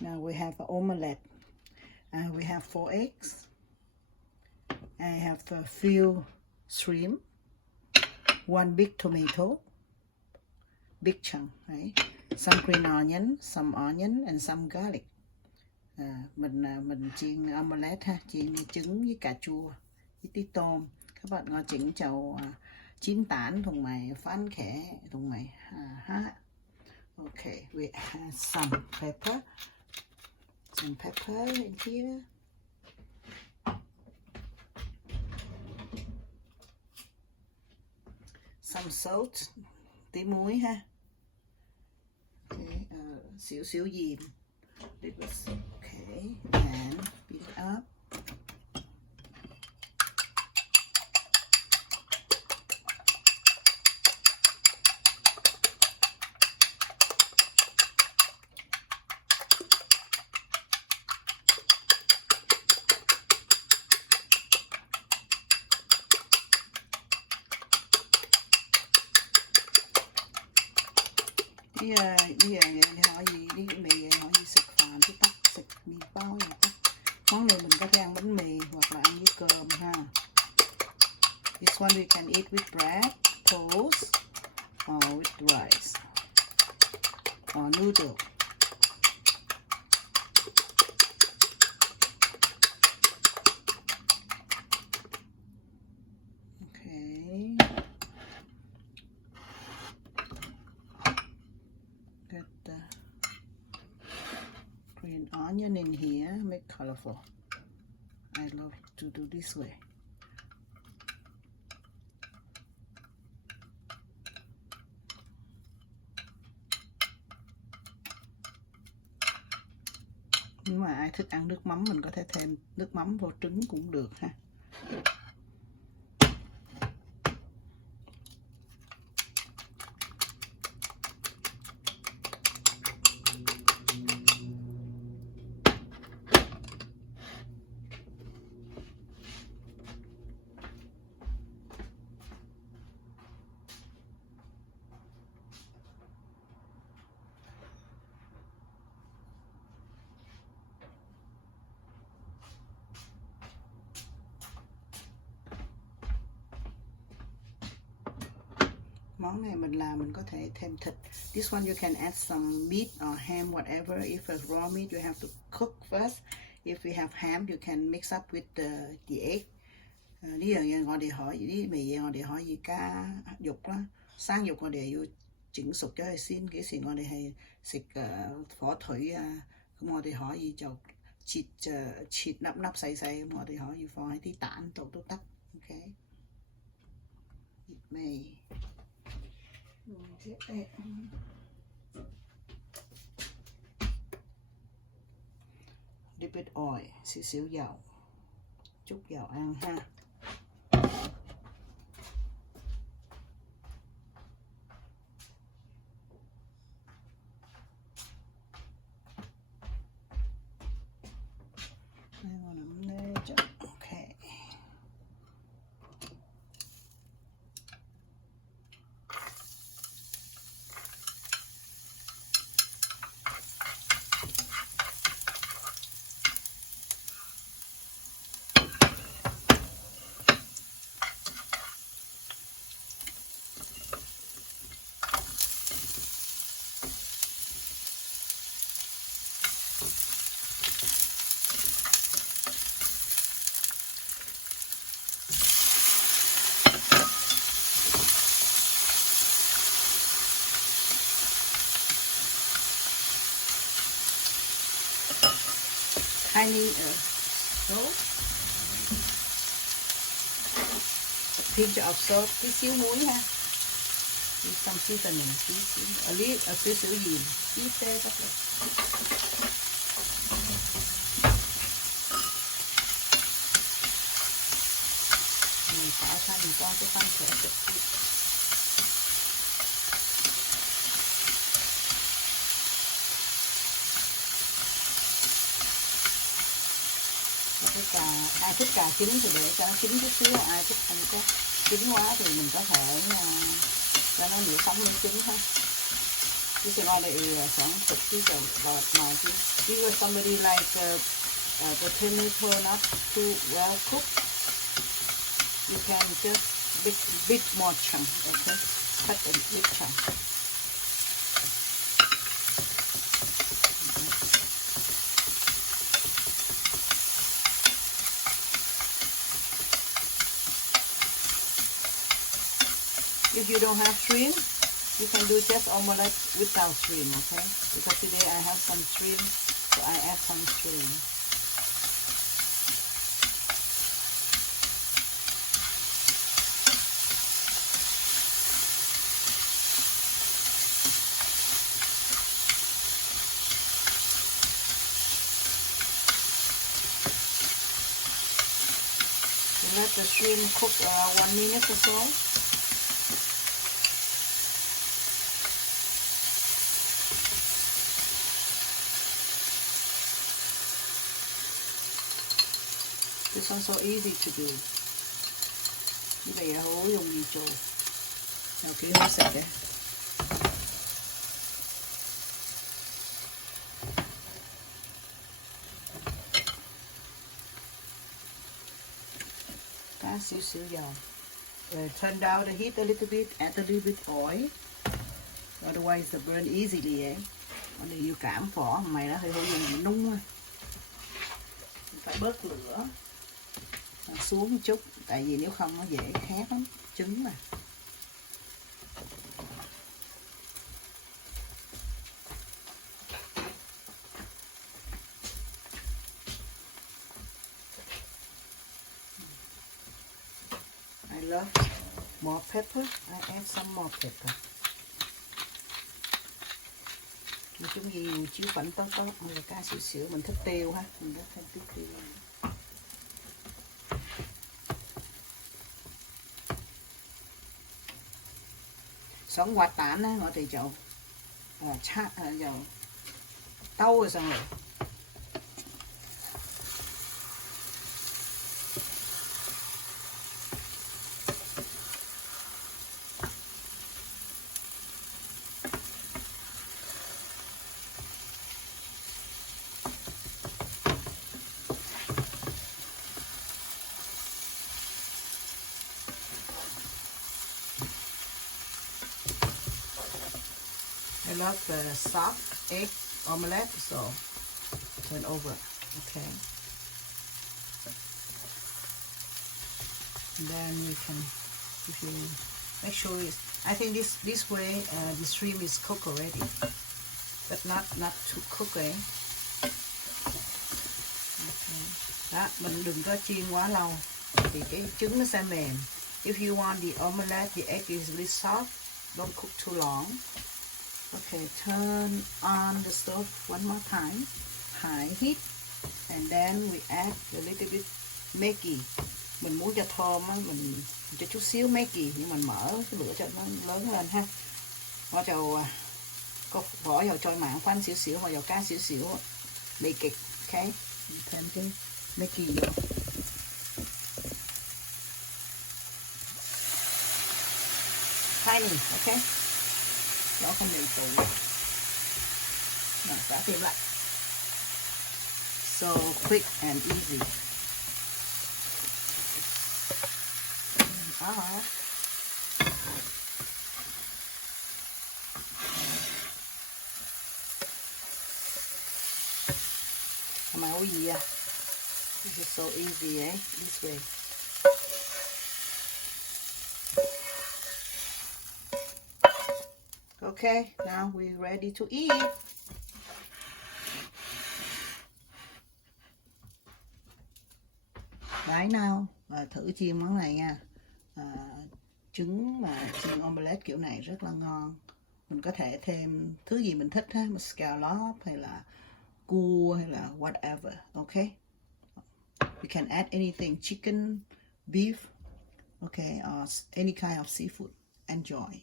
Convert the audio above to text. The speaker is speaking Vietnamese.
Now we have an omelette. We have 4 eggs. I have a few shrimp, 1 big tomato, big chunk, right? Some green onion, some onion, and some garlic. Mình chiên omelette ha, chiên trứng với cà chua với tí tôm. Các bạn có chỉnh chầu chín tán thùng mày phán khẽ thùng mày ha. Okay, we have some pepper in here. Some salt, tí muối ha. Okay, xíu dìm. Okay, and beat it up. Bây giờ hỏi gì đi mì, hỏi gì xịt phàm chứ tắt xịt mì bao gì tắt. Món này mình có thể ăn bánh mì hoặc là ăn với cơm ha. This one we can eat with bread, toast, or with rice, or noodle. Okay. Get the green onion in here, make colorful. I love to do this way. Nếu mà ai thích ăn nước mắm mình có thể thêm nước mắm vô trứng cũng được ha. Món này mình làm mình có thể thêm thịt. This one you can add some meat or ham, whatever. If it's raw meat, you have to cook first. If you have ham, you can mix up with the egg. Lý do ngồi để hỏi đi mì ngồi để hỏi gì cá dục đó, sáng dục ngồi để vô chỉnh sụp cho hay xin cái gì ngồi để hay xịt phở thủy không ngồi để hỏi gì chầu chít nắp xay ngồi để hỏi gì phở hay tí tản tổ tốt tắc. Okay. Thịt mì. Dip it oil, xíu dầu, chút dầu ăn ha. Okay. Tiny salt, a pinch of salt, tí xíu muối ha, tí some seasoning, tí xíu dìm, tí tê các bạn. Mình xả ra mình con cái phân sẽ được. Ai thích cà chín thì để cho nó chín chút xíu, ai thích không có chín quá thì mình có thể cho nó nửa sống lên chín thôi. Chứ ngon để sáng thịt chứ rồi bọt màu chứ. If somebody like the tomato not too well cooked, you can just bit more chunk, okay? Cut a big chunk. If you don't have shrimp, you can do just omelette without shrimp, okay? Because today I have some shrimp, so I add some shrimp. Let the shrimp cook 1 minute or so. This one's so easy to do. Như vậy hổ dùng gì trộn. Nào kỹ hổ sạch đây. Cá xíu dầu. Turn down the heat a little bit, add a little bit oil. Otherwise the burn easily eh. Còn nếu cảm phỏ mày đó thì hổ dùng nung thôi. Phải bớt lửa xuống một chút, tại vì nếu không nó dễ khét lắm, trứng mà. I love more pepper. I add some more pepper. Nói chung gì chiếu phảnh tốt, người cá xíu mình thích tiêu ha, mình rất thêm tí tiêu. Sống quạt tán á, ngồi thì chậu dầu tâu rồi xong rồi. I love the soft egg omelette, so turn over, okay. And then you can, if you make sure it's, I think this way the shrimp is cooked already, but not too cooked, eh? Okay. Đó, mình đừng có chiên quá lâu, thì cái trứng nó sẽ mềm. If you want the omelette, the egg is really soft, don't cook too long. Okay, turn on the stove one more time, high heat, and then we add a little bit Maggi. Mình muốn cho thơm á, mình cho chút xíu Maggi, nhưng mình mở cái lửa cho nó lớn lên ha. Bỏ dầu, bỏ dầu trôi mặn khoanh xíu, bỏ dầu cá xíu, make it, okay? Thêm cái Maggi vô. Tiny, okay? Nó không bị tụ. Trả thêm lại. So quick and easy. Màu gì à? This is so easy, eh? This way. Okay, now we're ready to eat. Đấy nào, thử chiên món này nha. Trứng mà chiên omelette kiểu này rất là ngon. Mình có thể thêm thứ gì mình thích ha, scallop hay là cua hay là whatever, okay? We can add anything, chicken, beef, okay, or any kind of seafood. Enjoy.